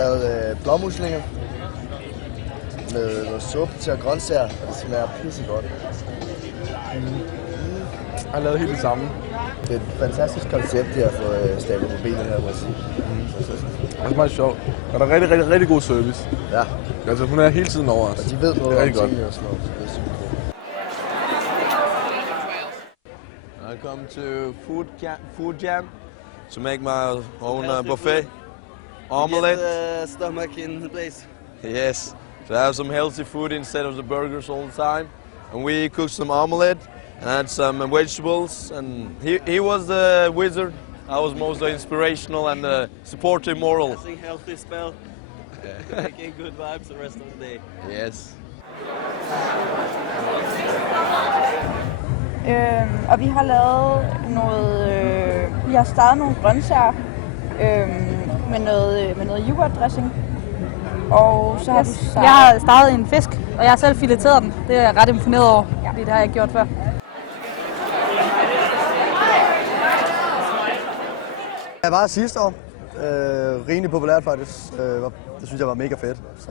lavet blåmuslinger med noget suppe til og grøntsager, og det smager pissegodt. Jeg har lavet helt det samme. Det er et fantastisk koncept, de har fået stablet på benene her, må jeg sige. Det er meget sjovt. Og der er rigtig god service. Ja. Altså, hun er hele tiden over os. Og de ved noget om tingene og sådan noget, så det er super cool. I come to Food Jam to make my own buffet. Omelette. Get the stomach in the place. Yes, to have some healthy food instead of the burgers all the time. And we cooked some omelette and had some vegetables. And he was the wizard. I was most inspirational and the supportive moral. Nothing healthy spell. Making good vibes the rest of the day. Yes. Og vi har lavet noget, vi har startet nogle grøntsager med noget yoghurtdressing. Og så har du startet... Jeg har startet en fisk, og jeg har selv fileteret den. Det er jeg ret imponeret over, fordi det har jeg ikke gjort før. Jeg var sidste år. Rimelig populært faktisk. Det synes jeg var mega fedt. Så.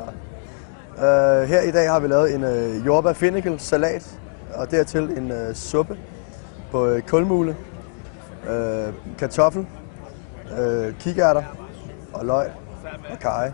Her i dag har vi lavet en jordbær fennikel salat og dertil en suppe på kulmule, kartoffel, kikærter og løg og karry.